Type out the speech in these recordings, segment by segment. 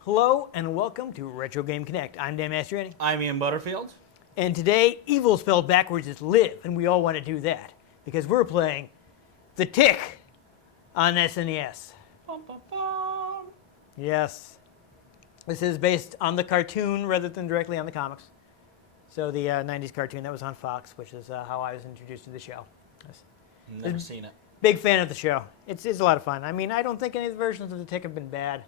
Hello and welcome to Retro Game Connect. I'm Dan Mastriani. I'm Ian Butterfield. And today, evil spelled backwards is live, and we all want to do that because we're playing The Tick on SNES. Bum, bum, bum. Yes. This is based on the cartoon rather than directly on the comics. So the 90s cartoon that was on Fox, which is how I was introduced to the show. Never seen it. Big fan of the show. It's a lot of fun. I mean, I don't think any of the versions of The Tick have been bad,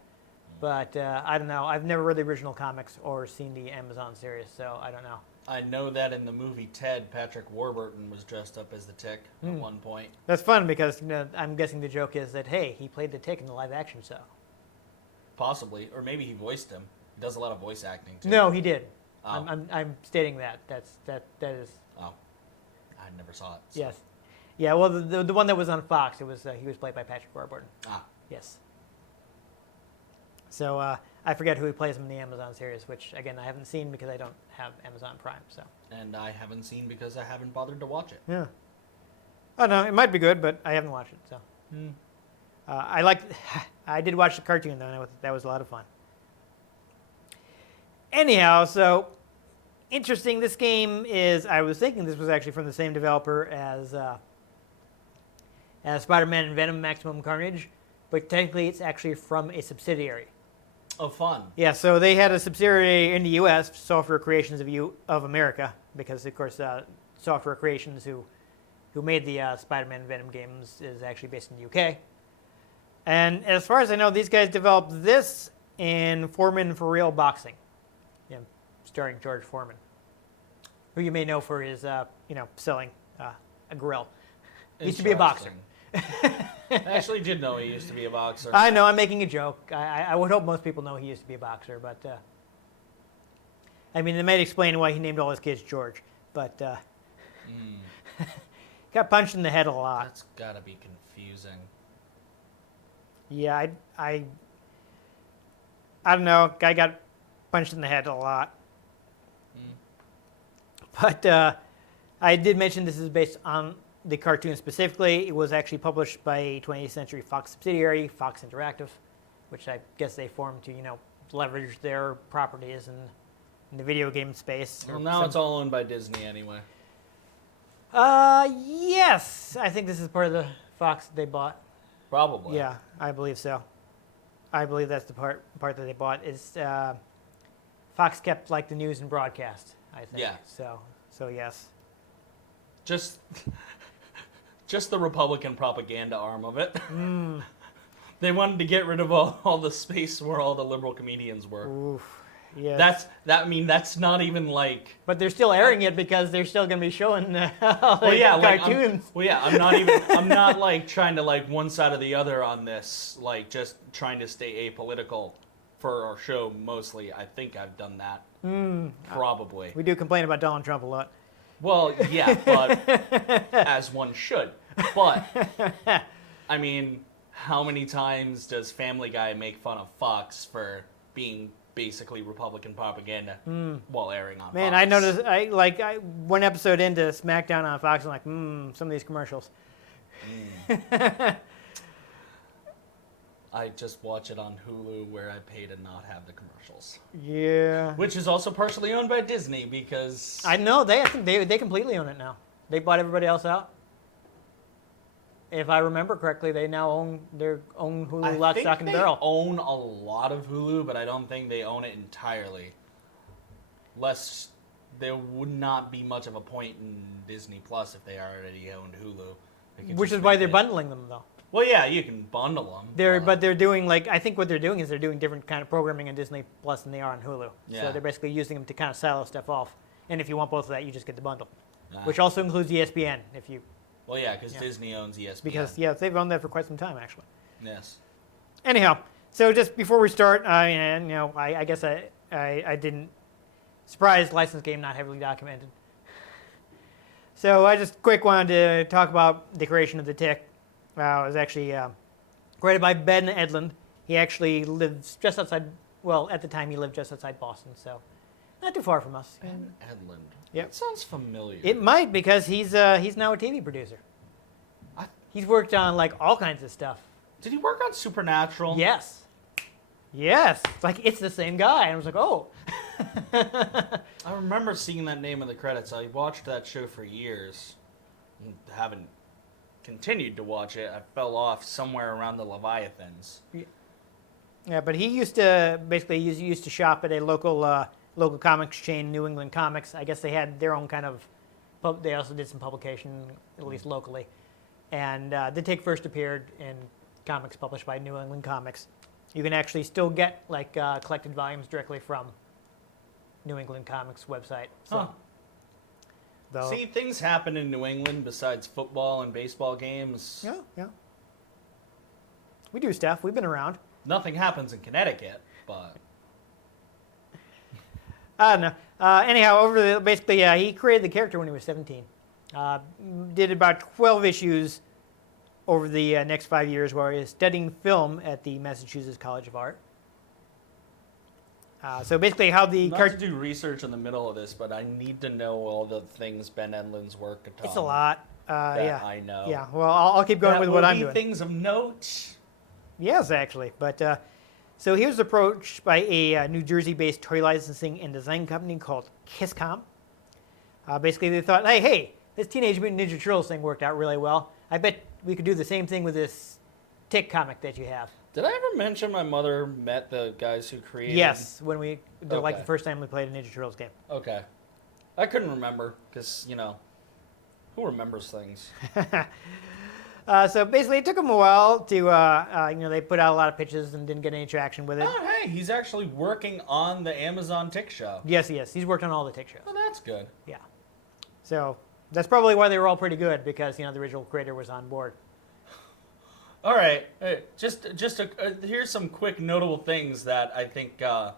but I don't know. I've never read the original comics or seen the Amazon series, so I don't know. I know that in the movie Ted, Patrick Warburton was dressed up as the Tick at one point. That's fun because I'm guessing the joke is that, hey, he played the Tick in the live action show. Possibly, or maybe he voiced him. He does a lot of voice acting too. No, he did. Oh. I'm stating that. That is. Oh, I never saw it. So. Yes. Yeah. Well, the one that was on Fox, it was he was played by Patrick Warburton. Ah. Yes. So I forget who he plays him in the Amazon series, which again I haven't seen because I don't have Amazon Prime. So. And I haven't seen because I haven't bothered to watch it. Yeah. Oh no, it might be good, but I haven't watched it. So. I did watch the cartoon though, and that was a lot of fun. Anyhow, so interesting. This game is. I was thinking this was actually from the same developer as Spider-Man and Venom: Maximum Carnage, but technically it's actually from a subsidiary. Oh, fun. Yeah, so they had a subsidiary in the U.S., Software Creations of America, because of course Software Creations, who made the Spider-Man and Venom games, is actually based in the U.K. And as far as I know, these guys developed this in Foreman for Real Boxing, starring George Foreman, who you may know for his, selling a grill. He used to be a boxer. I actually did know he used to be a boxer. I know, I'm making a joke. I would hope most people know he used to be a boxer, but I mean, it might explain why he named all his kids George, but got punched in the head a lot. That's gotta be confusing. Yeah, I don't know. Guy got punched in the head a lot. But I did mention this is based on the cartoon specifically. It was actually published by a 20th Century Fox subsidiary, Fox Interactive, which I guess they formed to, leverage their properties in the video game space. Well, now it's all owned by Disney anyway. Yes. I think this is part of the Fox that they bought. Probably. Yeah, I believe so. I believe that's the part that they bought. Is Fox kept like the news and broadcast, I think. Yeah. So yes. Just the Republican propaganda arm of it. They wanted to get rid of all the space where all the liberal comedians were. Oof. Yes. That's not even like. But they're still airing it because they're still going to be showing cartoons. I'm not like trying to like one side or the other on this. Like just trying to stay apolitical for our show mostly. I think I've done that. Probably. We do complain about Donald Trump a lot. Well, yeah, but as one should. But I mean, how many times does Family Guy make fun of Fox for being basically Republican propaganda while airing on Fox? Man, I noticed. One episode into SmackDown on Fox, I'm like, some of these commercials. I just watch it on Hulu where I pay to not have the commercials. Yeah. Which is also partially owned by Disney because I know I think they completely own it now. They bought everybody else out. If I remember correctly, they now own Hulu, lock, stock, and barrel. They own a lot of Hulu, but I don't think they own it entirely. Less, there would not be much of a point in Disney Plus if they already owned Hulu. Which is why they're bundling them, though. Well, yeah, you can bundle them. But they're doing I think what they're doing is they're doing different kind of programming on Disney Plus than they are on Hulu. Yeah. So they're basically using them to kind of silo stuff off. And if you want both of that, you just get the bundle, which also includes ESPN if you. Well, yeah, because Disney owns ESPN. Because they've owned that for quite some time, actually. Yes. Anyhow, so just before we start, I guess I didn't. Surprise, licensed game, not heavily documented. So I just quick wanted to talk about the creation of the Tick. It was actually created by Ben Edlund. He actually lives just outside. Well, at the time he lived just outside Boston, so not too far from us. Ben Edlund. Yep. That sounds familiar. It might because he's now a TV producer. He's worked on like all kinds of stuff. Did he work on Supernatural? Yes. It's like it's the same guy. And I was like, oh. I remember seeing that name in the credits. I watched that show for years. Haven't continued to watch it. I fell off somewhere around the Leviathans. Yeah, but he used to used to shop at a local comics chain, New England Comics. I guess they had their own kind of. They also did some publication, at least locally, and The Tick first appeared in comics published by New England Comics. You can actually still get like collected volumes directly from New England Comics website. So, See, things happen in New England besides football and baseball games. Yeah. We do stuff. We've been around. Nothing happens in Connecticut, but I don't know. Anyhow, he created the character when he was 17. Did about 12 issues over the next 5 years while he was studying film at the Massachusetts College of Art. So basically how the not to do research in the middle of this, but I need to know all the things Ben Edlund's worked on. It's a lot. That I know. Yeah, well, I'll keep going with what I'm doing. Things of note. Yes, actually. But so he was approached by a New Jersey-based toy licensing and design company called Kisscom. Basically, they thought, hey, this Teenage Mutant Ninja Turtles thing worked out really well. I bet we could do the same thing with this Tick comic that you have. Did I ever mention my mother met the guys who created? Yes, when like the first time we played a Ninja Turtles game. Okay. I couldn't remember because, who remembers things? So basically, it took them a while to, they put out a lot of pitches and didn't get any traction with it. Oh, hey, he's actually working on the Amazon Tick show. Yes, he's worked on all the Tick shows. Oh, that's good. Yeah. So that's probably why they were all pretty good because, the original creator was on board. All right, here's some quick notable things that I think, Well,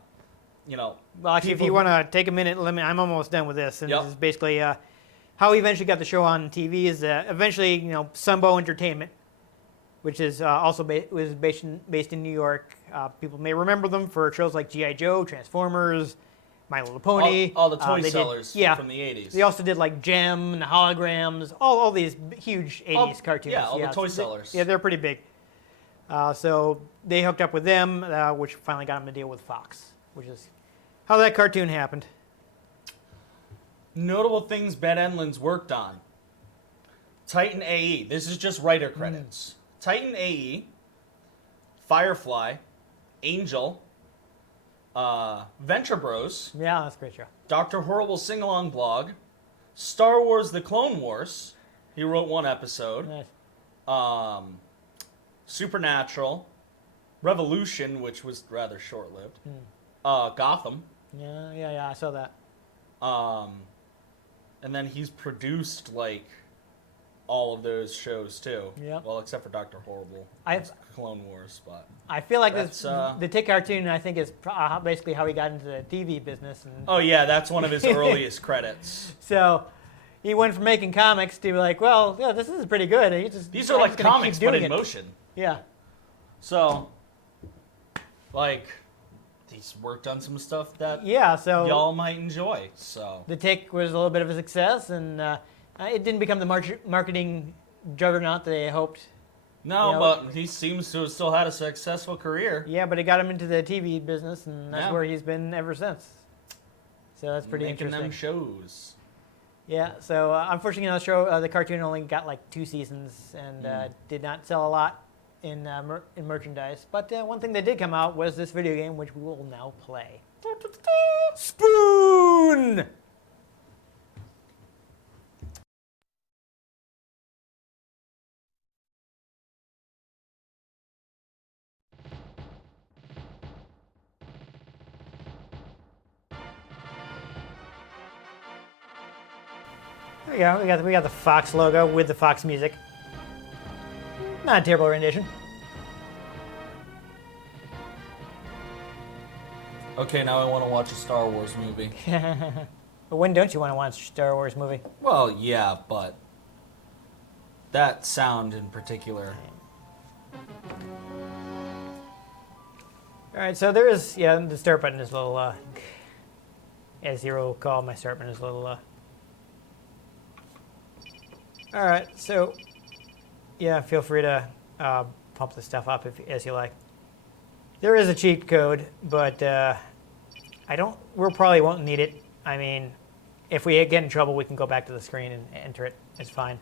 actually, if you want to take a minute, I'm almost done with this. And This is basically how he eventually got the show on TV is eventually, Sunbow Entertainment, which is also was based in New York. People may remember them for shows like G.I. Joe, Transformers, My Little Pony. All the toy sellers from the 80s. They also did like Gem and the Holograms, all these huge 80s cartoons. Yeah, all the toy sellers. They're pretty big. So they hooked up with them, which finally got them to deal with Fox, which is how that cartoon happened. Notable things Ben Edlund's worked on. Titan AE. This is just writer credits. Titan AE, Firefly, Angel, Venture Bros. Yeah, that's a great show. Dr. Horrible Sing-Along Blog, Star Wars The Clone Wars. He wrote one episode. Nice. Supernatural, Revolution, which was rather short-lived. Gotham. Yeah, I saw that. And then he's produced, all of those shows, too. Yeah. Well, except for Dr. Horrible. Clone Wars, but... I feel like the Tick cartoon, I think, is basically how he got into the TV business. Oh, yeah, that's one of his earliest credits. So he went from making comics to this is pretty good. These are like comics, but in motion. Yeah. So, he's worked on some stuff that y'all might enjoy. So the Tick was a little bit of a success, and it didn't become the marketing juggernaut that they hoped. No, but he seems to have still had a successful career. Yeah, but it got him into the TV business, and that's where he's been ever since. So that's pretty Making interesting. them shows. Yeah, so unfortunately, the cartoon only got 2 seasons and did not sell a lot in merchandise. But one thing that did come out was this video game, which we will now play. Spoon! There we go. We got the Fox logo with the Fox music. Not a terrible rendition. Okay, now I want to watch a Star Wars movie. But when don't you want to watch a Star Wars movie? Well, yeah, but that sound in particular. All right, so there is, the start button is a little, as you recall, my start button is a little, all right, so yeah, feel free to pump the stuff up as you like. There is a cheat code, but we'll probably won't need it. I mean, if we get in trouble, we can go back to the screen and enter it. It's fine.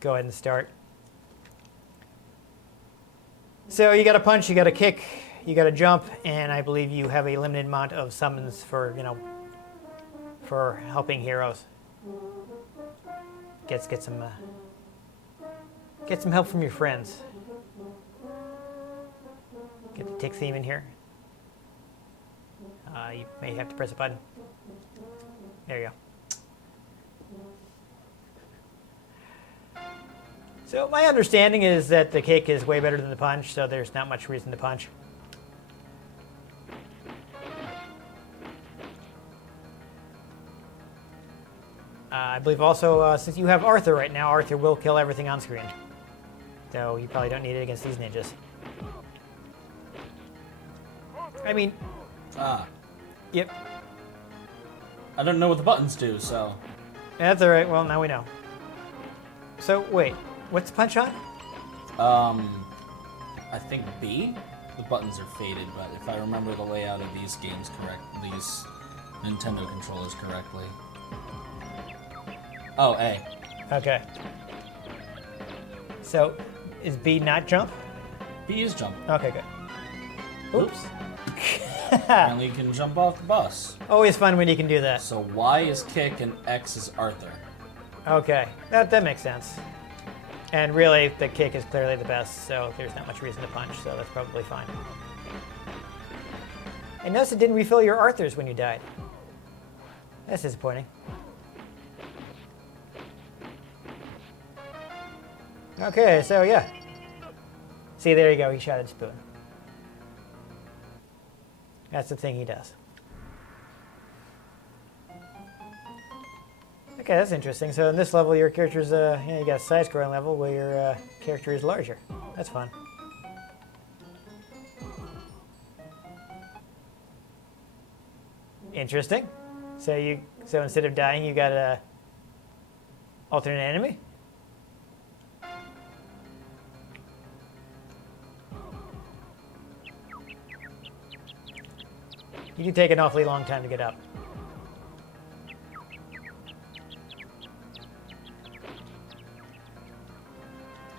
Go ahead and start. So you got a punch, you got a kick, you got a jump, and I believe you have a limited amount of summons for, for helping heroes. Get some help from your friends. Get the tick theme in here. You may have to press a button. There you go. So my understanding is that the kick is way better than the punch, so there's not much reason to punch. I believe also, since you have Arthur right now, Arthur will kill everything on screen. So you probably don't need it against these ninjas. I mean... Yep. I don't know what the buttons do, so... That's alright, well, now we know. So, wait, what's the punch on? I think B? The buttons are faded, but if I remember the layout of these games these Nintendo controllers correctly. Oh, A. Okay. So, is B not jump? B is jump. Okay, good. Oops. Apparently you can jump off the bus. Always fun when you can do that. So Y is kick and X is Arthur. Okay, that makes sense. And really, the kick is clearly the best, so there's not much reason to punch, so that's probably fine. I noticed it didn't refill your Arthurs when you died. That's disappointing. Okay, so yeah. See, there you go, he shot at Spoon. That's the thing he does. Okay, that's interesting. So in this level, your character's, you got a side-scrolling level where your character is larger. That's fun. Interesting. So instead of dying, you got a alternate enemy? You do take an awfully long time to get up.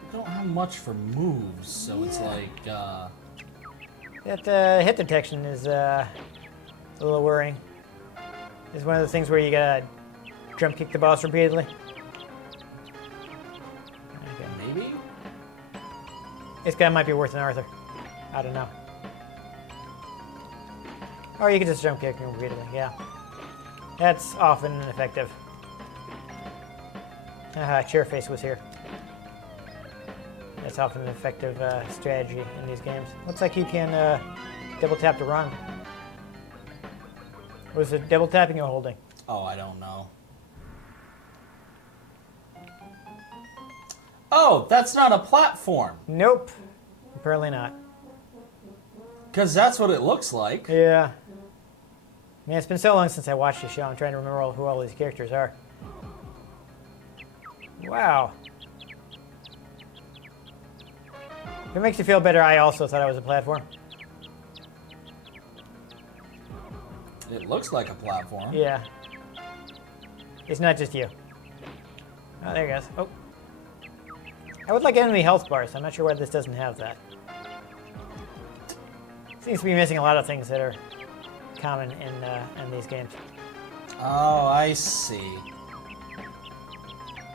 I don't have much for moves, so it's like, That hit detection is a little worrying. It's one of the things where you gotta jump kick the boss repeatedly. Okay. maybe? This guy might be worse than Arthur. I don't know. Or you can just jump kick him repeatedly, yeah. That's often ineffective. Chairface was here. That's often an effective strategy in these games. Looks like you can double tap to run. Was it double tapping or holding? Oh, I don't know. Oh, that's not a platform. Nope. Apparently not. Because that's what it looks like. Yeah. Man, it's been so long since I watched the show. I'm trying to remember who all these characters are. Wow. If it makes you feel better, I also thought it was a platform. It looks like a platform. Yeah. It's not just you. Oh, there he goes. Oh. I would like enemy health bars. I'm not sure why this doesn't have that. Seems to be missing a lot of things that are common in these games. Oh, I see.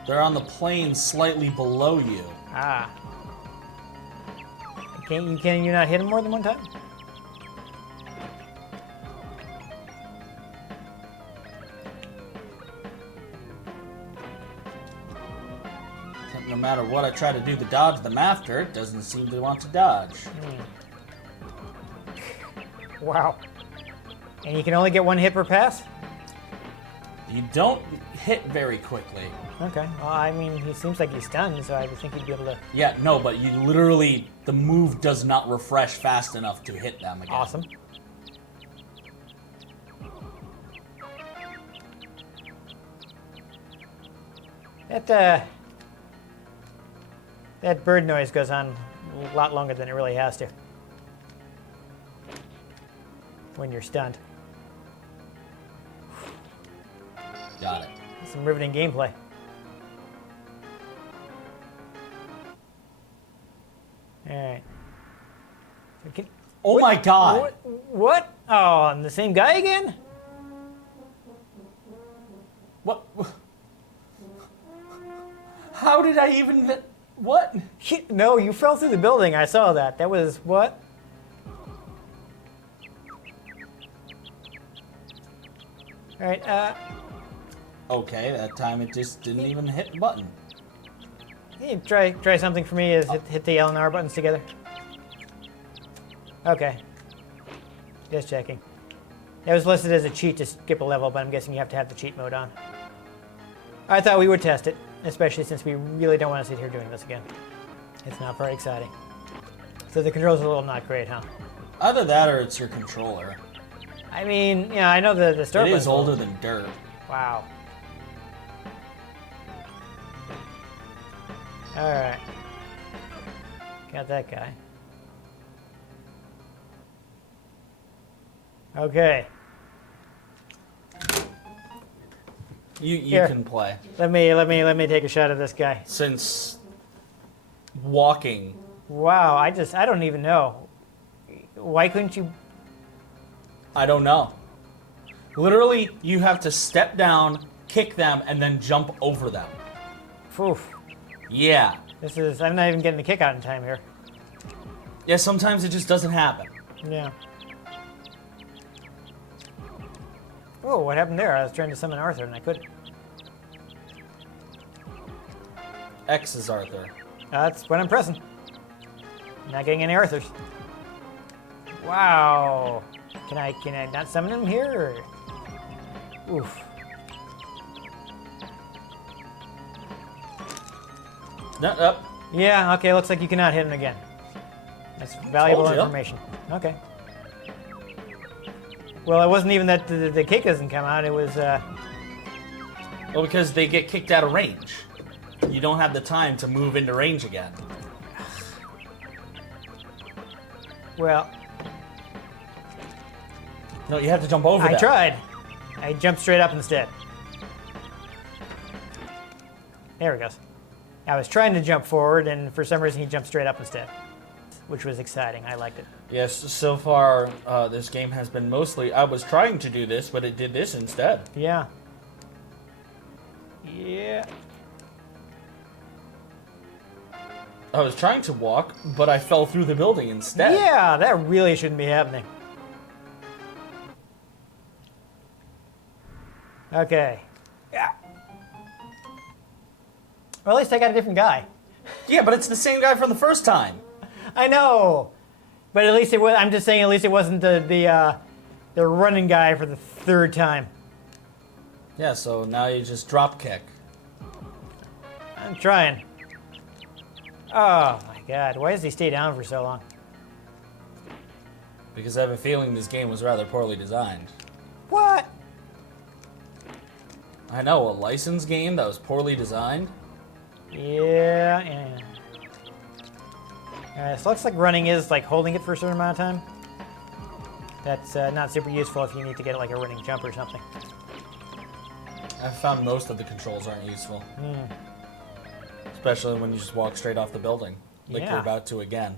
They're on the plane slightly below you. Ah. Can you not hit him more than one time? No matter what I try to do to dodge them after, it doesn't seem to want to dodge. Wow. And you can only get one hit per pass? You don't hit very quickly. Okay. Well, I mean, he seems like he's stunned, so I would think he'd be able to... Yeah, no, but you literally, the move does not refresh fast enough to hit them again. Awesome. That, That bird noise goes on a lot longer than it really has to when you're stunned. Got it. Some riveting gameplay. Alright. Oh my god! What? Oh, and the same guy again? What? How did I even... What? No, you fell through the building. I saw that. That was what? Alright, Okay, that time it just didn't even hit the button. Hey, try something for me is hit the L and R buttons together. Okay. Just checking. That was listed as a cheat to skip a level, but I'm guessing you have to have the cheat mode on. I thought we would test it, especially since we really don't want to sit here doing this again. It's not very exciting. So the controls are a little not great, huh? Either that or it's your controller. I mean, yeah, I know the store It is button's older old. than dirt. Wow. Alright. Got that guy. Okay. You Here. can play. Let me take a shot of this guy. Since walking, Wow, I don't even know. Why couldn't you? I don't know. Literally, you have to step down, kick them, and then jump over them. Oof. Yeah. I'm not even getting the kick out in time here. Yeah, sometimes it just doesn't happen. Yeah. Oh, what happened there? I was trying to summon Arthur and I couldn't. X is Arthur. That's what I'm pressing. Not getting any Arthurs. Wow. Can I not summon him here? Or? Oof. No, up. Yeah, okay, looks like you cannot hit him again. That's valuable Told ya. information. Okay. Well, it wasn't even that the kick doesn't come out, it was, Well, because they get kicked out of range. You don't have the time to move into range again. well, No, you have to jump over I that. tried. I jumped straight up instead. There he goes. I was trying to jump forward, and for some reason he jumped straight up instead, which was exciting. I liked it. Yes, so far, this game has been mostly, I was trying to do this, but it did this instead. Yeah. Yeah. I was trying to walk, but I fell through the building instead. Yeah, that really shouldn't be happening. Okay. Yeah. Well, at least I got a different guy. Yeah, but it's the same guy from the first time. I know, but at least it was. I'm just saying, at least it wasn't the running guy for the third time. Yeah, so now you just drop kick. I'm trying. Oh my God! Why does he stay down for so long? Because I have a feeling this game was rather poorly designed. What? I know, a licensed game that was poorly designed? Yeah. So looks like running is like holding it for a certain amount of time. That's not super useful if you need to get like a running jump or something. I've found most of the controls aren't useful. Especially when you just walk straight off the building. Like Yeah. you're about to again.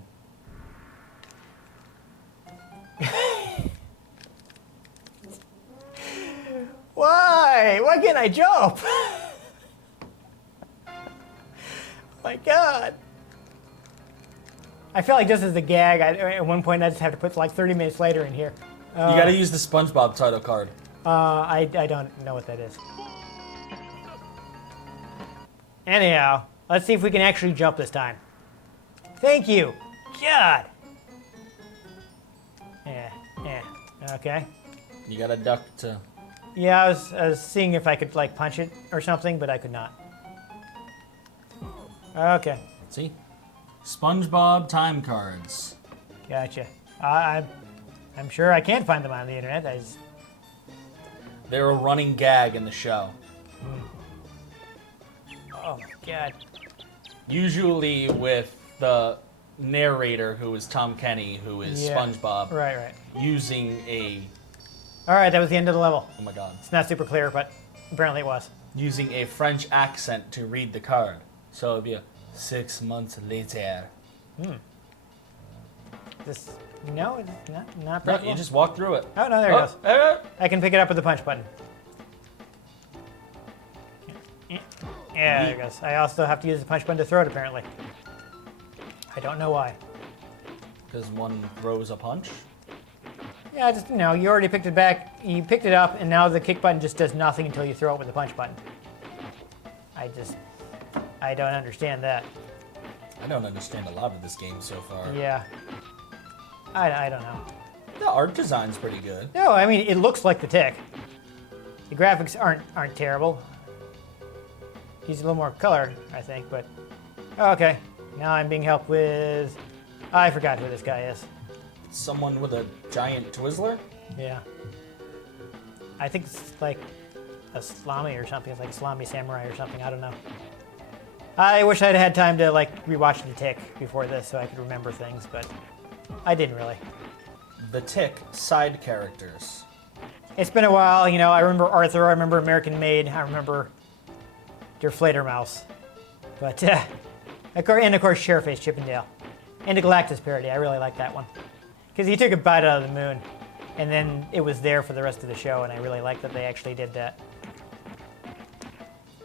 Why? Why can't I jump? My God. I feel like just as a gag, at one point I just have to put like 30 minutes later in here. You gotta use the SpongeBob title card. I don't know what that is. Anyhow, let's see if we can actually jump this time. Thank you. God. Yeah. Okay. You gotta duck to... Yeah, I was seeing if I could like punch it or something, but I could not. Okay. See? SpongeBob time cards. Gotcha. I'm sure I can find them on the internet. They're a running gag in the show. Oh my God. Usually with the narrator, who is Tom Kenny, who is Yeah. SpongeBob, Right. using a, All right, that was the end of the level. oh my god, It's not super clear, but apparently it was. using a French accent to read the card. So it'd be 6 months later. This, no, it's not No, practical. you just walk through it. Oh, no, there it goes. There. I can pick it up with the punch button. Yeah, there it goes. I also have to use the punch button to throw it, apparently. I don't know why. Because one throws a punch. Yeah, just, you already picked it back, you picked it up, and now the kick button just does nothing until you throw it with the punch button. I don't understand that. I don't understand a lot of this game so far. Yeah. I don't know. The art design's pretty good. No, I mean, it looks like the Tick. The graphics aren't terrible. Use a little more color, I think, but... Oh, okay. Now I'm being helped with... I forgot who this guy is. Someone with a giant Twizzler? Yeah. I think it's like a salami or something. It's like a salami samurai or something. I don't know. I wish I'd had time to rewatch The Tick before this so I could remember things, but I didn't really. The Tick side characters. It's been a while, I remember Arthur, I remember American Maid, I remember Der Fledermaus. But, of course, Chairface Chippendale. And the Galactus parody, I really like that one. Because he took a bite out of the moon, and then it was there for the rest of the show, and I really like that they actually did that.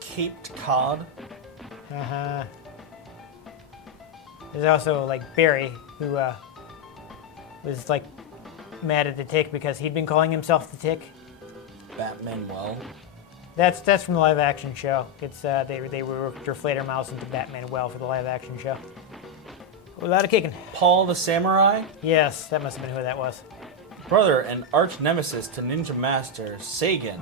Caped Cod. Uh-huh. There's also, Barry, who, was, mad at the Tick because he'd been calling himself the Tick. Batmanuel. That's from the live action show. It's they were Der Fledermaus into Batmanuel for the live action show. A lot of kicking. Paul the Samurai. Yes, that must have been who that was. Brother and arch nemesis to Ninja Master Sagan.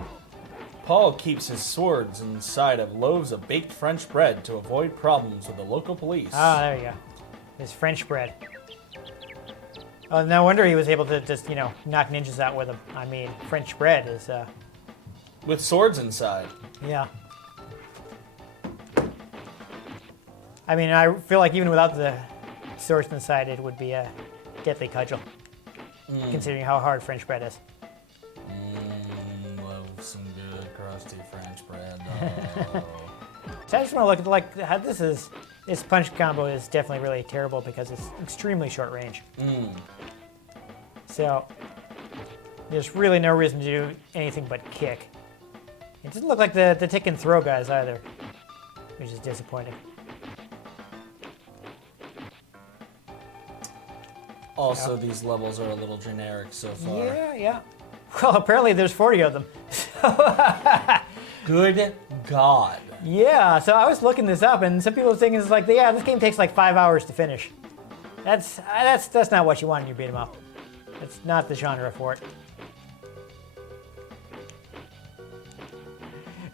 Paul keeps his swords inside of loaves of baked French bread to avoid problems with the local police. Ah, there you go. His French bread. Oh, no wonder he was able to just, knock ninjas out with him. I mean, French bread is, With swords inside. yeah. I mean, I feel like even without the swords inside, it would be a deadly cudgel, considering how hard French bread is. Love some good crusty French bread. So I just want to look at how this punch combo is definitely really terrible because it's extremely short range. So there's really no reason to do anything but kick. It doesn't look like the Tick and throw guys either, which is disappointing. Also, these levels are a little generic so far. Yeah. Well, apparently there's 40 of them. Good God. Yeah, so I was looking this up, and some people were thinking it's this game takes 5 hours to finish. That's not what you want in your beat 'em up. That's not the genre for it.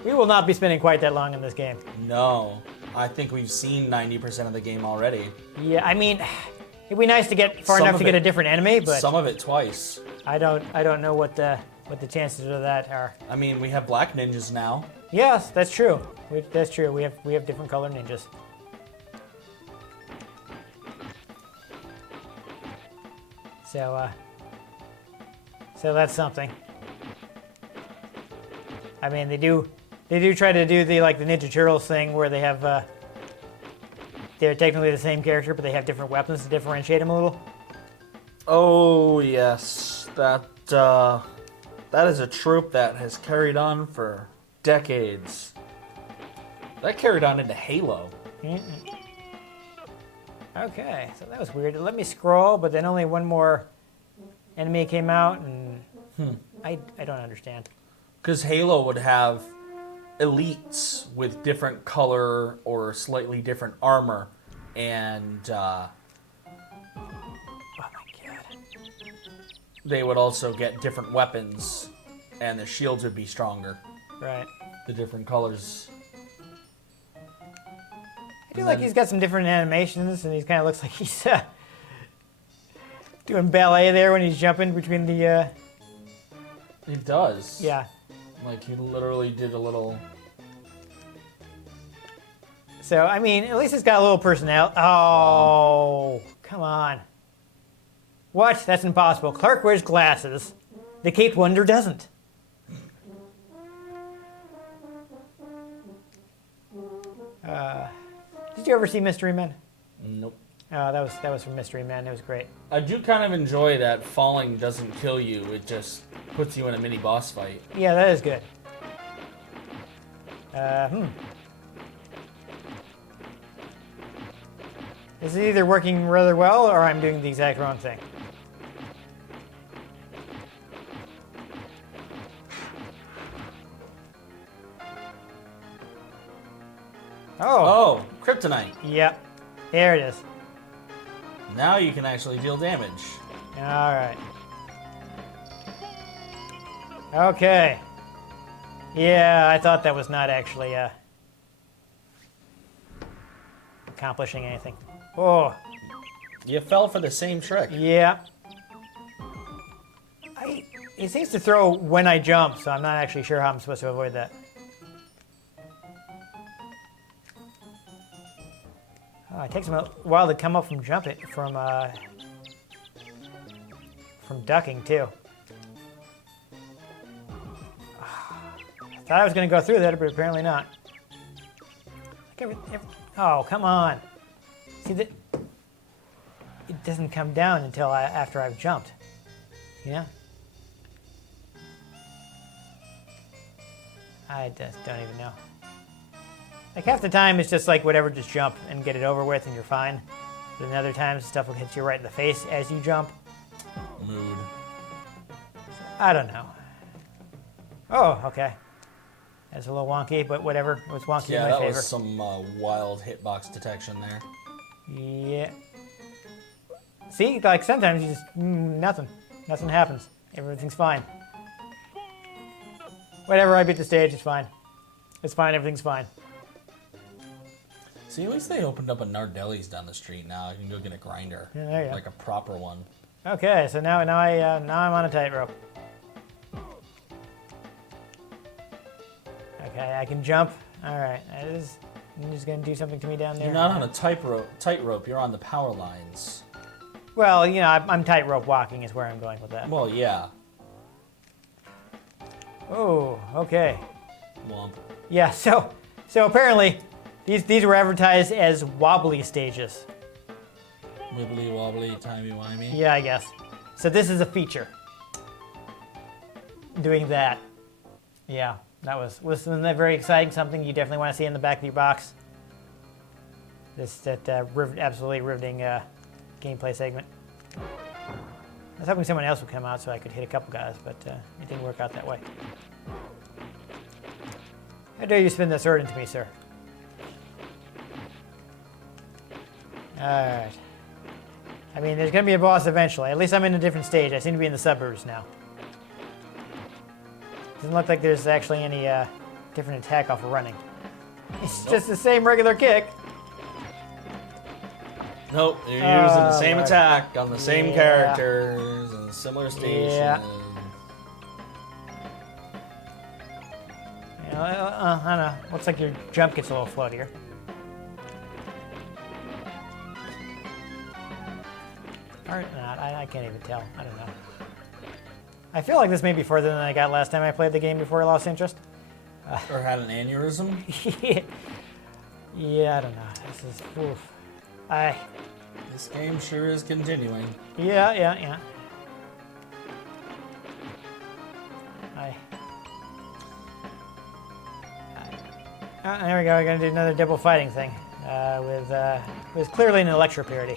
We will not be spending quite that long in this game. No. I think we've seen 90% of the game already. Yeah, I mean, it'd be nice to get far Some enough of to get it- a different enemy, but Some of it twice. I don't know what the chances of that are. I mean, we have black ninjas now. Yes, that's true. That's true. We have different color ninjas. So that's something. I mean, they do try to do the Ninja Turtles thing where they have they're technically the same character, but they have different weapons to differentiate them a little. Oh, yes. That is a trope that has carried on for decades. That carried on into Halo. Okay, so that was weird. It let me scroll, but then only one more enemy came out, and I don't understand. Because Halo would have elites with different color or slightly different armor, and Oh my god. they would also get different weapons, and their shields would be stronger. Right. The different colors. I feel like he's got some different animations, and he kind of looks like he's doing ballet there when he's jumping between the. It does. Yeah. Like he literally did a little. So, I mean, at least it's got a little personality. Oh, come on. What? That's impossible. Clark wears glasses. The Caped Wonder doesn't. Did you ever see Mystery Men? Nope. Oh, that was from Mystery Men. It was great. I do kind of enjoy that falling doesn't kill you. It just puts you in a mini boss fight. Yeah, that is good. This is either working rather well or I'm doing the exact wrong thing. Oh, kryptonite. Yep. There it is. Now you can actually deal damage. All right. Okay. Yeah, I thought that was not actually accomplishing anything. Oh, You fell for the same trick. yeah. It seems to throw when I jump, so I'm not actually sure how I'm supposed to avoid that. Oh, it takes them a while to come up from jumping, from ducking too. I thought I was going to go through that, but apparently not. Oh, come on. See, it doesn't come down until after I've jumped. You know? I just don't even know. Like half the time it's just like whatever, just jump and get it over with and you're fine. But then other times stuff will hit you right in the face as you jump. Mood. I don't know. Oh, okay. That's a little wonky, but whatever. It was wonky in my Yeah, that favor. was some wild hitbox detection there. Yeah. See, like sometimes you just nothing. Nothing happens. Everything's fine. Whatever, I beat the stage, it's fine. It's fine, everything's fine. See, at least they opened up a Nardelli's down the street now. You can go get a grinder. Yeah, there you go. Like a proper one. Okay, so now I'm on a tightrope. Okay, I can jump. All right, I'm just gonna do something to me down there. You're not on a tightrope. You're on the power lines. Well, you know, I'm tightrope walking is where I'm going with that. Well, yeah. Oh, okay. Womp. Yeah, so apparently these were advertised as wobbly stages. Wibbly wobbly, timey wimey. Yeah, I guess. So this is a feature. Doing that. Yeah, wasn't that very exciting? Something you definitely want to see in the back of your box. Absolutely riveting gameplay segment. I was hoping someone else would come out so I could hit a couple guys, but it didn't work out that way. How dare you spin that sword into me, sir? Alright. I mean, there's going to be a boss eventually. At least I'm in a different stage. I seem to be in the suburbs now. Doesn't look like there's actually any different attack off of running. It's just the same regular kick. Nope, you're using the same Lord. attack on the same Yeah. characters and similar stations. Yeah. You know, I don't know. Looks like your jump gets a little floatier. Or not. I can't even tell. I don't know. I feel like this may be further than I got last time I played the game before I lost interest. Or had an aneurysm. Yeah, I don't know. This is... Oof. This game sure is continuing. Yeah. There we go. We're gonna do another double fighting thing with clearly an Electro parody.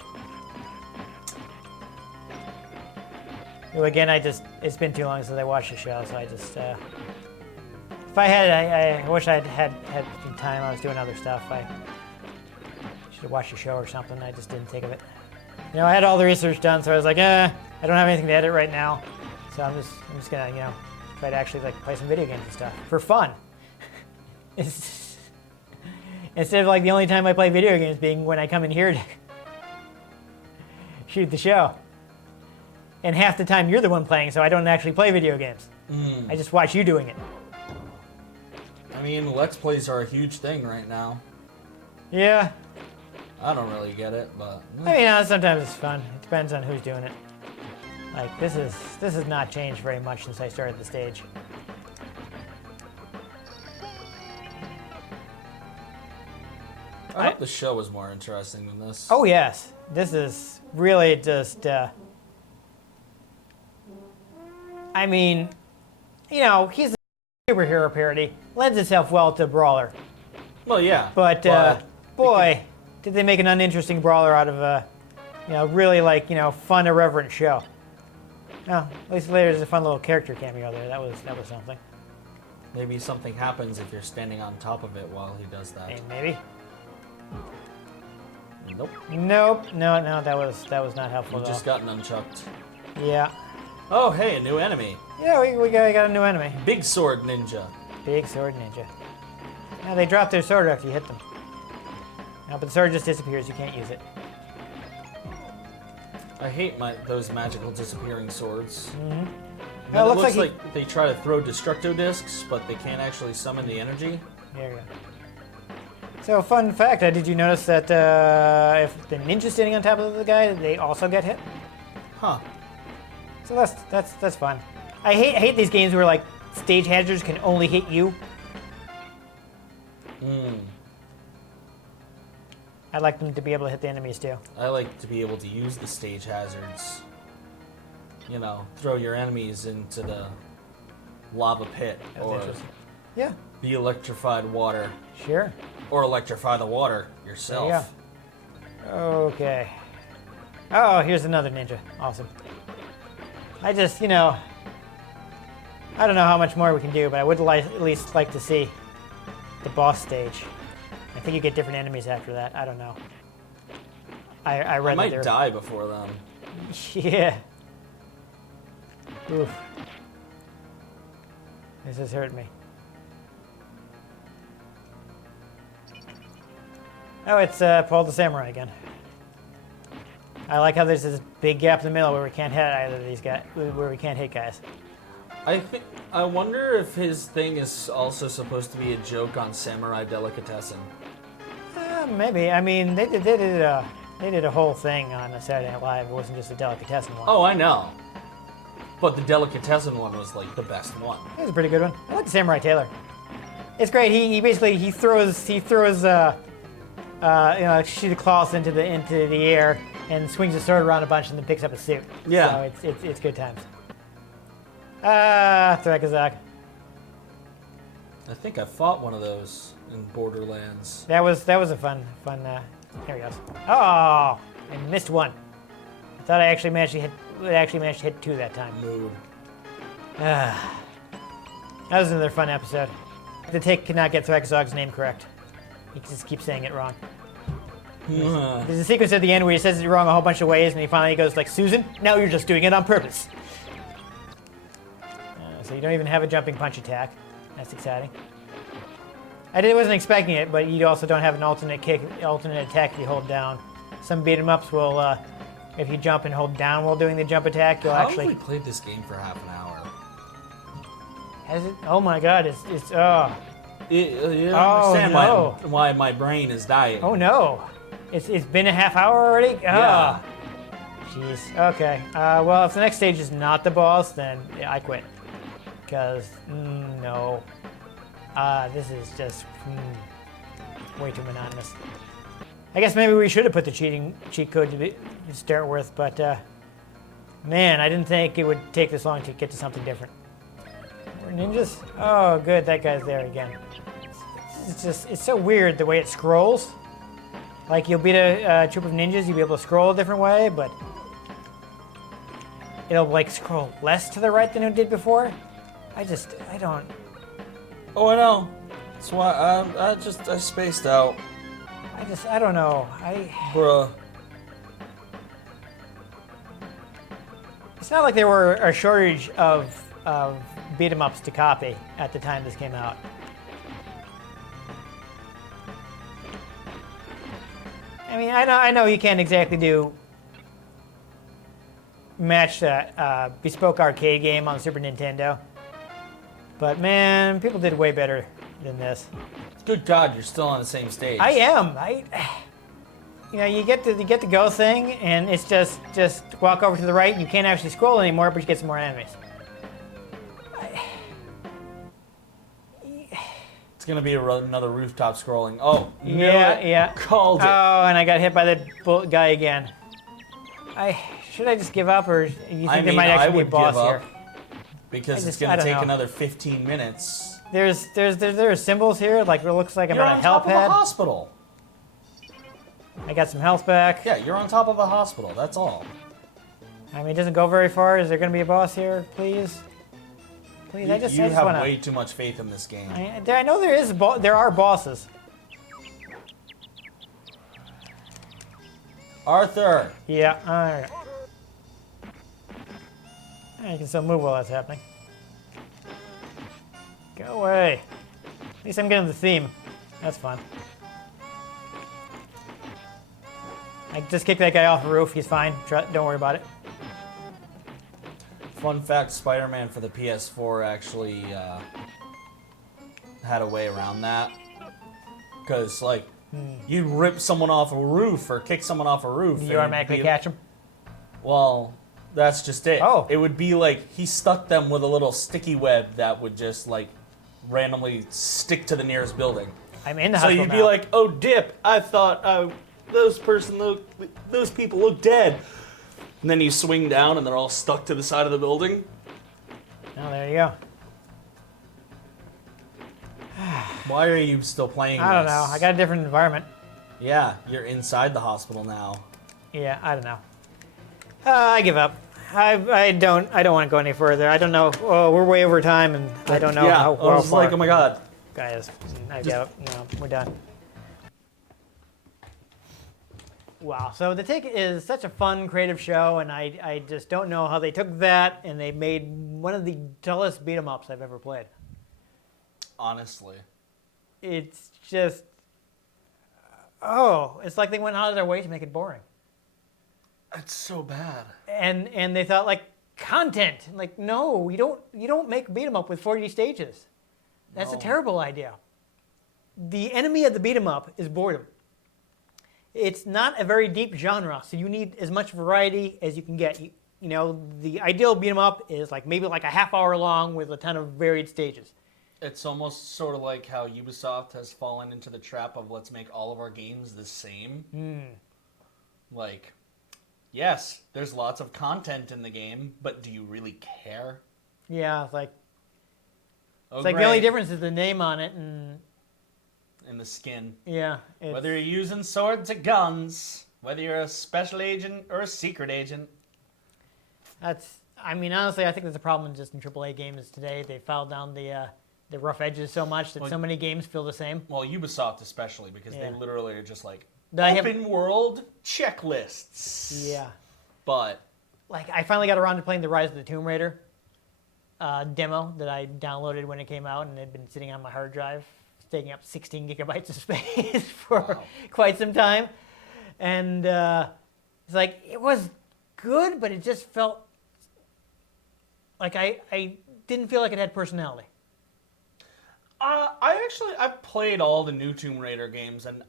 Who again, it's been too long since I watched the show, so I just if I had, I wish I'd had some time. I was doing other stuff. I should have watched the show or something. I just didn't think of it. You know, I had all the research done, so I was like, I don't have anything to edit right now, so I'm just gonna, you know, try to actually like play some video games and stuff for fun. Instead of like the only time I play video games being when I come in here to shoot the show. And half the time you're the one playing, so I don't actually play video games. I just watch you doing it. I mean, Let's Plays are a huge thing right now. Yeah. I don't really get it, but I mean, sometimes it's fun. It depends on who's doing it. Like, this has not changed very much since I started the stage. I hope the show was more interesting than this. Oh, yes. This is really just, I mean, you know, he's a superhero parody. Lends itself well to Brawler. Well, yeah. But boy, did they make an uninteresting Brawler out of a, you know, really, like, you know, fun, irreverent show. Well, at least later there's a fun little character cameo there. That was something. Maybe something happens if you're standing on top of it while he does that. Hey, maybe. Nope. Nope. No, that was not helpful You at all. just got nunchucked. Yeah. Oh, hey, a new enemy. Yeah, we got a new enemy. Big sword ninja. Big sword ninja. Now they drop their sword after you hit them. No, but the sword just disappears. You can't use it. I hate those magical disappearing swords. Mm-hmm. And Well, it it looks looks like they try to throw destructo discs, but they can't actually summon the energy. There you go. So, fun fact, did you notice that if the ninja's sitting on top of the guy, they also get hit? Huh. So that's fun. I hate these games where, like, stage hazards can only hit you. I'd like them to be able to hit the enemies too. I like to be able to use the stage hazards. You know, throw your enemies into the lava pit, That was or interesting. Yeah, the electrified water, sure. or electrify the water yourself. Okay. Oh, here's another ninja. Awesome. I just, you know, I don't know how much more we can do, but I would at least like to see the boss stage. I think you get different enemies after that. I don't know. I read I might that die before then. Yeah. Oof. This has hurt me. Oh, it's Paul the Samurai again. I like how there's this big gap in the middle where we can't hit either of these guys, where we can't hit guys. I wonder if his thing is also supposed to be a joke on Samurai Delicatessen. Maybe. I mean, they did a whole thing on Saturday Night Live. It wasn't just a delicatessen one. Oh, I know. But the Delicatessen one was like the best one. It was a pretty good one. I like the Samurai Tailor. It's great. He basically throws you know, sheet of cloth into the air and swings his sword around a bunch and then picks up a suit. Yeah. So it's good times. Thrakazak. I think I fought one of those in Borderlands. That was a fun. Here he goes. Oh, I missed one. I thought I actually managed to hit two that time. Mood. That was another fun episode. The Tick cannot get Thrakazak's name correct. He just keeps saying it wrong. There's a sequence at the end where he says it wrong a whole bunch of ways, and he finally goes like, "Susan, now you're just doing it on purpose." So you don't even have a jumping punch attack. That's exciting. I wasn't expecting it, but you also don't have an alternate attack if you hold down. Some beat 'em ups will, if you jump and hold down while doing the jump attack, you'll How actually. have we played this game for half an hour? Has it? Oh my God! It's oh. You Oh, understand no. why my brain is dying. Oh no! It's been a half hour already. Yeah. Jeez. Okay. Well, if the next stage is not the boss, then I quit. Because no. This is just way too monotonous. I guess maybe we should have put the cheat code to start with, but man, I didn't think it would take this long to get to something different. More ninjas? Oh, good, that guy's there again. It's so weird the way it scrolls. Like, you'll beat a troop of ninjas, you'll be able to scroll a different way, but it'll, like, scroll less to the right than it did before. I don't... Oh, I know. That's why I spaced out. I don't know. Bruh. It's not like there were a shortage of beat 'em ups to copy at the time this came out. I mean, I know you can't exactly match a bespoke arcade game on the Super Nintendo, but man, people did way better than this. Good God, you're still on the same stage. I am. You get the go thing, and it's just walk over to the right, and you can't actually scroll anymore, but you get some more enemies. It's gonna be another rooftop scrolling. Oh, Yeah. Called it. Oh, and I got hit by the guy again. Should I just give up, or you think there might actually be a boss here? Because it's gonna take another 15 minutes. There are symbols here, like it looks like I'm You're on a on health top of pad. a hospital. I got some health back. Yeah, you're on top of a hospital. That's all. I mean, it doesn't go very far. Is there going to be a boss here, please? Please, I just have wanna... way too much faith in this game. I know there are bosses. Arthur. Yeah. All right. You can still move while that's happening. Go away. At least I'm getting the theme. That's fun. I just kicked that guy off the roof. He's fine. Don't worry about it. Fun fact, Spider-Man for the PS4 actually had a way around that. Because, like, you rip someone off a roof or kick someone off a roof. You automatically catch him? Well, that's just it. Oh. It would be like he stuck them with a little sticky web that would just, like, randomly stick to the nearest building. I'm in the So hospital you'd be now. like, oh, dip, I thought those people look dead. And then you swing down and they're all stuck to the side of the building. Oh, there you go. Why are you still playing I don't know. I got a different environment. Yeah, you're inside the hospital now. Yeah, I don't know. I give up. I don't want to go any further. I don't know. Oh, we're way over time, and I don't know how I was far. like, oh my god. Guys, I give up. No, we're done. Wow. So The Take is such a fun, creative show, and I just don't know how they took that and they made one of the dullest beat 'em ups I've ever played. Honestly. It's just, it's like they went out of their way to make it boring. It's so bad. And they thought, like, content. Like, no, you don't make beat 'em up with 40 stages. That's a terrible idea. The enemy of the beat 'em up is boredom. It's not a very deep genre, so you need as much variety as you can get. You know, the ideal beat 'em up is maybe a half hour long with a ton of varied stages. It's almost sort of like how Ubisoft has fallen into the trap of let's make all of our games the same. Like, yes, there's lots of content in the game, but do you really care? Yeah, it's like Oh, the only difference is the name on it, and in the skin. yeah. Whether you're using swords or guns, whether you're a special agent or a secret agent. Honestly, I think there's a problem just in AAA games today. They filed down the rough edges so much that so many games feel the same. Well, Ubisoft especially, because they literally are just like I open world checklists. Yeah. But I finally got around to playing the Rise of the Tomb Raider demo that I downloaded when it came out, and it had been sitting on my hard drive, taking up 16 gigabytes of space for quite some time. And it's like, it was good, but it just felt like I didn't feel like it had personality. I've played all the new Tomb Raider games, and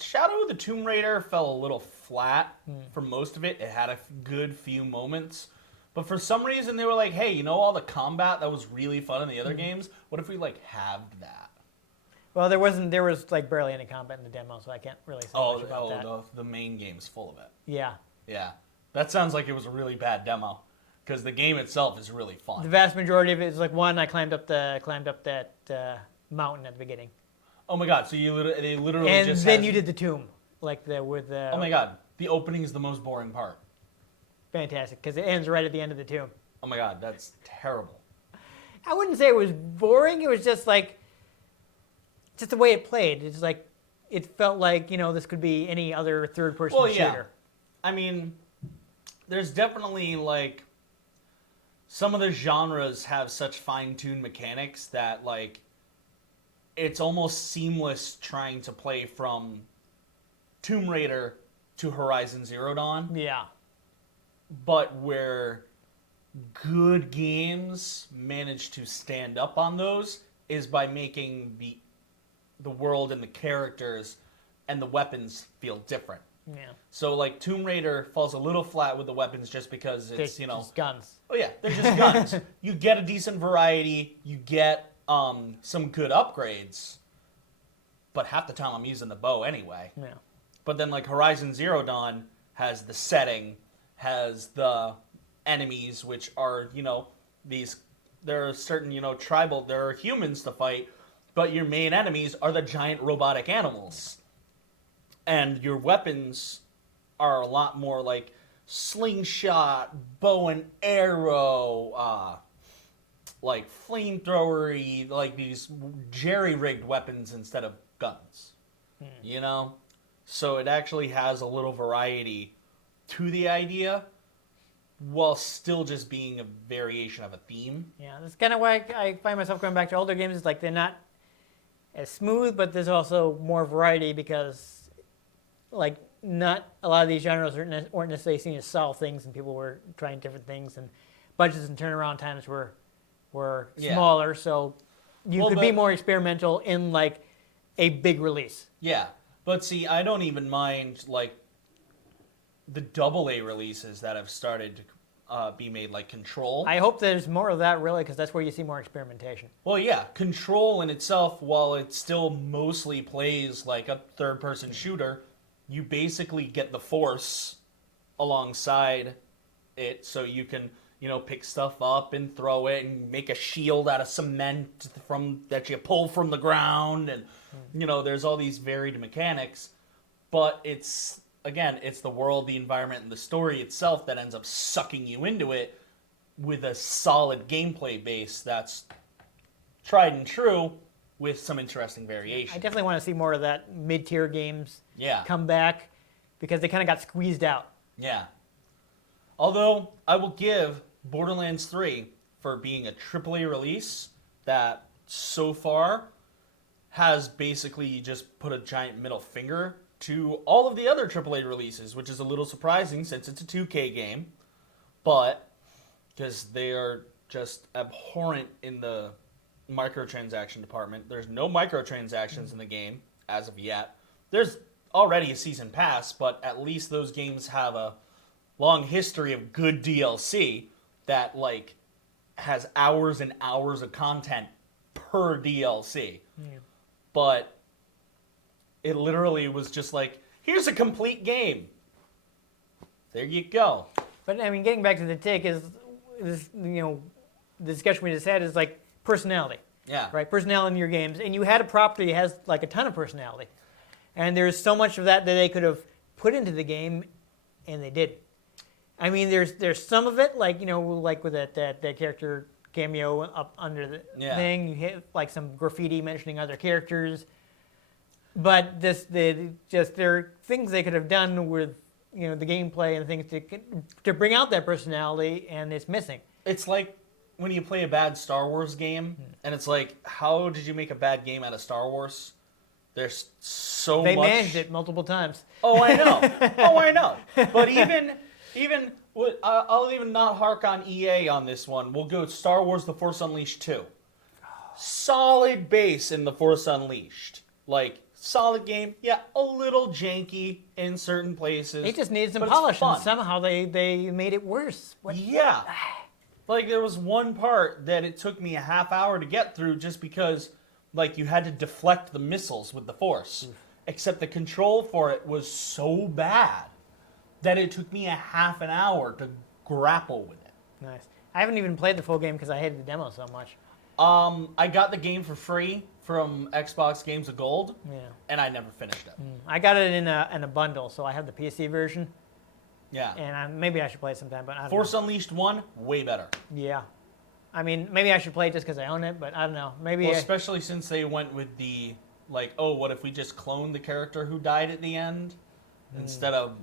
Shadow of the Tomb Raider fell a little flat for most of it. It had a good few moments, but for some reason they were like, hey, you know all the combat that was really fun in the other games? What if we halved that? Well, there was barely any combat in the demo, so I can't really say much about that. The main game's full of it. Yeah. Yeah. That sounds like it was a really bad demo, because the game itself is really fun. The vast majority of it is I climbed up that mountain at the beginning. Oh my god! So they literally and just then you did the tomb, with the. Oh my god! The opening is the most boring part. Fantastic, because it ends right at the end of the tomb. Oh my god, that's terrible. I wouldn't say it was boring. It was just the way it played. It's it felt like this could be any other third-person shooter. I mean, there's definitely some of the genres have such fine-tuned mechanics that it's almost seamless trying to play from Tomb Raider to Horizon Zero Dawn. Yeah. But where good games manage to stand up on those is by making the the world and the characters and the weapons feel different. Yeah. So like Tomb Raider falls a little flat with the weapons just because it's, Just guns. Oh yeah, they're just guns. You get a decent variety, you get some good upgrades, but half the time I'm using the bow anyway. Yeah. But then like Horizon Zero Dawn has the setting, has the enemies, which are, there are certain, tribal, there are humans to fight, but your main enemies are the giant robotic animals. And your weapons are a lot more like slingshot, bow and arrow, like flamethrower-y, like these jerry-rigged weapons instead of guns. So it actually has a little variety to the idea while still just being a variation of a theme. Yeah, that's kind of why I find myself going back to older games. It's like they're not as smooth, but there's also more variety because, like, not a lot of these genres weren't necessarily seen as solve things, and people were trying different things, and budgets and turnaround times were smaller, so you could be more experimental in like a big release. Yeah, but see, I don't even mind like the AA releases that have started to be made, like Control. I hope there's more of that, really, because that's where you see more experimentation. Well, yeah, Control in itself, while it still mostly plays like a third-person shooter, you basically get the Force alongside it, so you can, pick stuff up and throw it and make a shield out of cement that you pull from the ground, and there's all these varied mechanics, but it's the world, the environment, and the story itself that ends up sucking you into it with a solid gameplay base that's tried and true with some interesting variation. I definitely want to see more of that mid-tier games come back because they kind of got squeezed out. Yeah. Although, I will give Borderlands 3 for being a AAA release that so far has basically just put a giant middle finger to all of the other AAA releases, which is a little surprising since it's a 2K game, but because they are just abhorrent in the microtransaction department. There's no microtransactions in the game as of yet. There's already a season pass, but at least those games have a long history of good DLC that like has hours and hours of content per DLC. Yeah. But it literally was just like, here's a complete game. There you go. But I mean, getting back to the tick is the discussion we just had is like personality. Yeah. Right? Personality in your games. And you had a property that has like a ton of personality. And there's so much of that they could have put into the game, and they didn't. I mean, there's some of it, like, like with that character cameo up under the thing. You hit like some graffiti mentioning other characters. But there are things they could have done with, the gameplay and things to bring out that personality, and it's missing. It's like when you play a bad Star Wars game, and it's like, how did you make a bad game out of Star Wars? There's so much. They managed it multiple times. Oh, I know. But I'll even not hark on EA on this one. We'll go Star Wars: The Force Unleashed 2. Solid base in The Force Unleashed. Like, solid game. Yeah, a little janky in certain places. It just needed some polish, and somehow they made it worse. What? Yeah. Like, there was one part that it took me a half hour to get through just because, like, you had to deflect the missiles with the Force. Except the control for it was so bad that it took me a half an hour to grapple with it. Nice. I haven't even played the full game because I hated the demo so much. I got the game for free from Xbox Games of Gold, and I never finished it. I got it in a bundle, so I have the PC version. Yeah. And maybe I should play it sometime, but I don't Force know. Unleashed 1, way better. Yeah. I mean, maybe I should play it just because I own it, but I don't know. Maybe. Well, especially since they went with the, like, oh, what if we just clone the character who died at the end instead of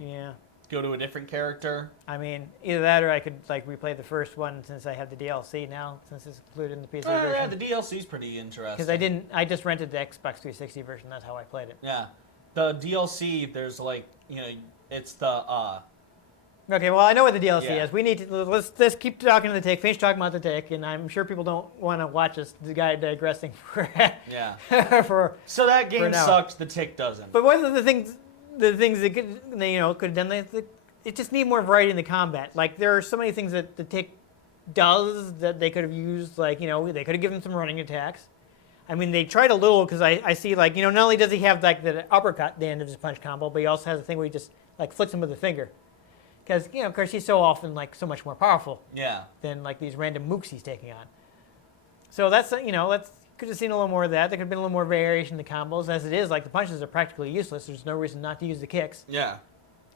go to a different character? I mean, either that or I could, like, replay the first one since I have the DLC now, since it's included in the PC version. Yeah, the DLC's pretty interesting. Because I just rented the Xbox 360 version. That's how I played it. Yeah. The DLC, there's, like, it's the Okay, well, I know what the DLC Yeah. is. We need to let's keep talking to the Tick. Finish talking about the Tick, and I'm sure people don't want to watch us, the guy digressing for Yeah. for. So that For game now. sucked. The Tick doesn't. But one of the things that could have done, it just need more variety in the combat. Like there are so many things that the Tick does that they could have used. Like they could have given some running attacks. I mean, they tried a little because I see like not only does he have like the uppercut at the end of his punch combo, but he also has a thing where he just like flicks him with a finger. Because of course he's so often like so much more powerful Yeah. than like these random mooks he's taking on. So that's let's could have seen a little more of that. There could have been a little more variation in the combos. As it is, like the punches are practically useless. There's no reason not to use the kicks. Yeah.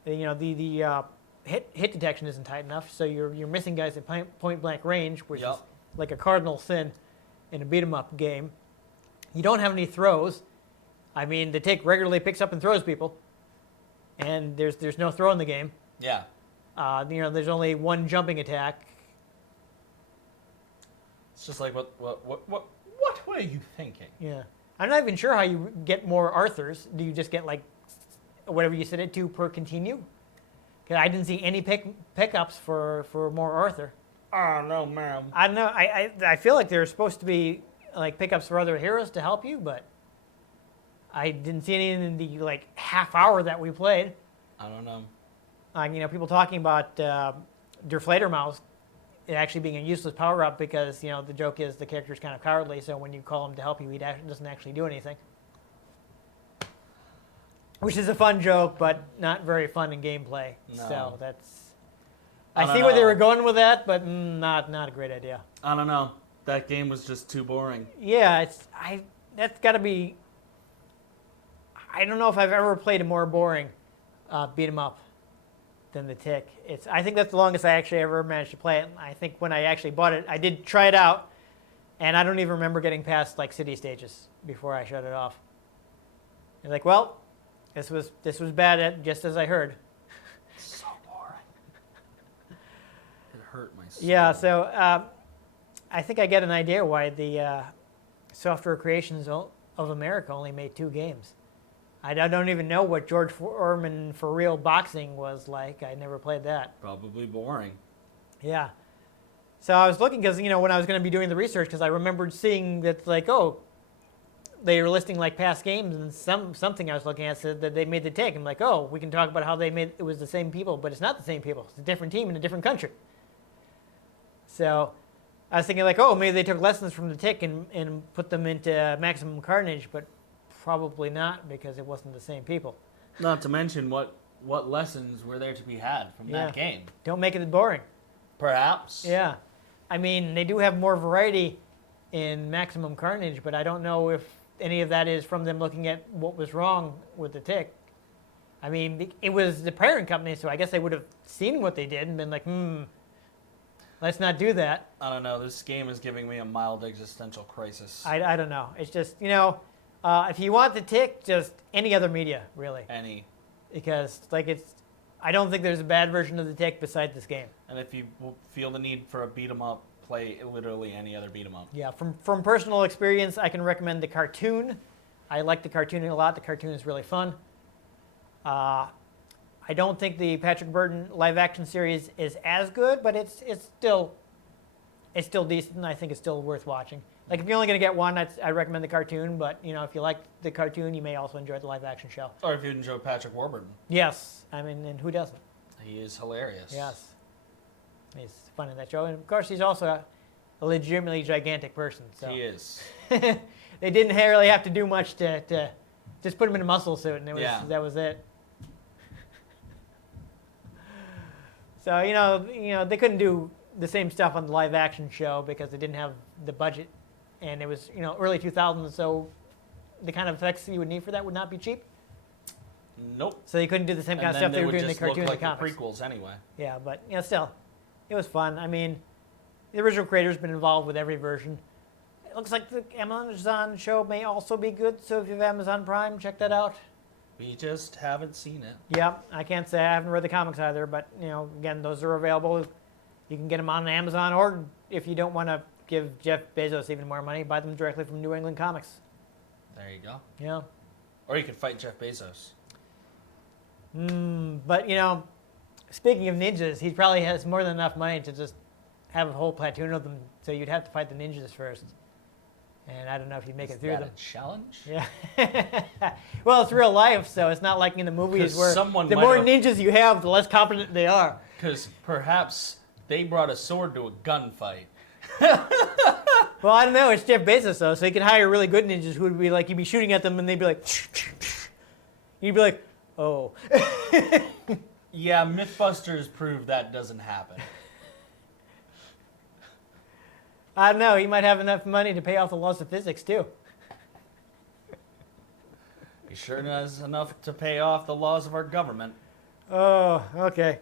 The hit detection isn't tight enough, so you're missing guys at point blank range, which is like a cardinal sin in a beat 'em up game. You don't have any throws. I mean, the Tick regularly picks up and throws people, and there's no throw in the game. Yeah. There's only one jumping attack. It's just like what were you thinking? Yeah, I'm not even sure how you get more Arthurs. Do you just get like whatever you set it to per continue? Because I didn't see any pickups for more Arthur. Oh no, ma'am. I don't know. I feel like there's supposed to be like pickups for other heroes to help you, but I didn't see any in the like half hour that we played. I don't know. People talking about Der Fledermaus actually being a useless power up because the joke is the character's kind of cowardly, so when you call him to help you, he doesn't actually do anything. Which is a fun joke, but not very fun in gameplay. No. So that's. I I don't see where they know. were going with that, but not a great idea. I don't know. That game was just too boring. Yeah, that's got to be. I don't know if I've ever played a more boring beat 'em up than the Tick. I think that's the longest I actually ever managed to play it. I think when I actually bought it, I did try it out, and I don't even remember getting past like city stages before I shut it off. You're like, well, this was bad, just as I heard. So boring. It hurt my soul. Yeah, so I think I get an idea why the Software Creations of America only made 2 games. I don't even know what George Foreman for real boxing was like. I never played that. Probably boring. Yeah. So I was looking because, when I was going to be doing the research, because I remembered seeing that, like, they were listing, like, past games, and something I was looking at said that they made the Tick. I'm like, we can talk about how they made it was the same people, but it's not the same people. It's a different team in a different country. So I was thinking, like, maybe they took lessons from the Tick and put them into Maximum Carnage, but probably not because it wasn't the same people. Not to mention what lessons were there to be had from that game. Don't make it boring. Perhaps. Yeah. I mean, they do have more variety in Maximum Carnage, but I don't know if any of that is from them looking at what was wrong with the Tick. I mean, it was the parent company, so I guess they would have seen what they did and been like, let's not do that. I don't know. This game is giving me a mild existential crisis. I don't know. It's just, if you want the Tick, just any other media, really. Any. Because, I don't think there's a bad version of the Tick besides this game. And if you feel the need for a beat 'em up, play literally any other beat 'em up. Yeah, from personal experience, I can recommend the cartoon. I like the cartoon a lot. The cartoon is really fun. I don't think the Patrick Burton live action series is as good, but it's still decent. I think it's still worth watching. Like if you're only going to get one, I'd recommend the cartoon. But if you like the cartoon, you may also enjoy the live action show. Or if you enjoy Patrick Warburton. Yes, I mean, and who doesn't? He is hilarious. Yes, he's fun in that show, and of course he's also a legitimately gigantic person. So He is. they didn't really have to do much to just put him in a muscle suit, and that was it. So they couldn't do the same stuff on the live action show because they didn't have the budget, and it was early 2000s, so the kind of effects you would need for that would not be cheap. Nope. So they couldn't do the same kind of stuff they were doing in the cartoon and the look like comics. the prequels anyway. Yeah, but still, it was fun. I mean, the original creator's been involved with every version. It looks like the Amazon show may also be good, so if you have Amazon Prime, check that out. We just haven't seen it. Yeah, I can't say I haven't read the comics either, but again, those are available. You can get them on Amazon, or if you don't want to give Jeff Bezos even more money, buy them directly from New England Comics. There you go. Yeah. Or you could fight Jeff Bezos. But Speaking of ninjas, he probably has more than enough money to just have a whole platoon of them. So you'd have to fight the ninjas first. And I don't know if you'd make it through Is that them. a challenge? Yeah. Well, it's real life, so it's not like in the movies 'Cause where someone the might more have- ninjas you have, the less competent they are. Because perhaps they brought a sword to a gunfight. Well, I don't know. It's Jeff Bezos, though, so he can hire really good ninjas who would be like, you'd be shooting at them, and they'd be like, you'd be like, oh. Yeah, Mythbusters proved that doesn't happen. I don't know. He might have enough money to pay off the laws of physics, too. He sure has enough to pay off the laws of our government. Oh, okay.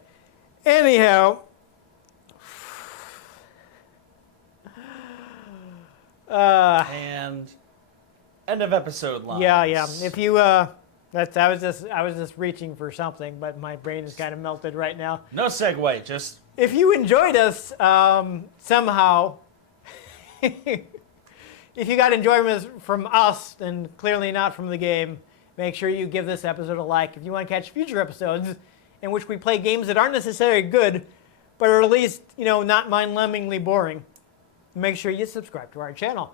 Anyhow. And end of episode lines. Yeah. If you, I was just reaching for something, but my brain is kind of melted right now. No segue, just If you enjoyed us somehow, if you got enjoyment from us, and clearly not from the game, make sure you give this episode a like. If you want to catch future episodes in which we play games that aren't necessarily good, but are at least, not mind-numbingly boring, make sure you subscribe to our channel.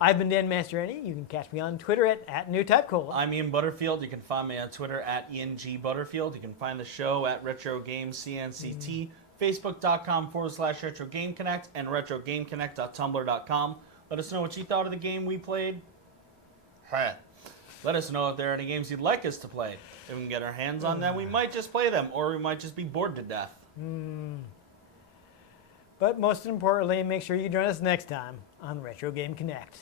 I've been Dan Mastriani. You can catch me on Twitter at NewTypeCola. I'm Ian Butterfield. You can find me on Twitter at IanG Butterfield. You can find the show at RetroGamesCNCT, Facebook.com/RetroGameConnect, and RetroGameConnect.tumblr.com. Let us know what you thought of the game we played. Let us know if there are any games you'd like us to play. If we can get our hands on them, we might just play them, or we might just be bored to death. But most importantly, make sure you join us next time on Retro Game Connect.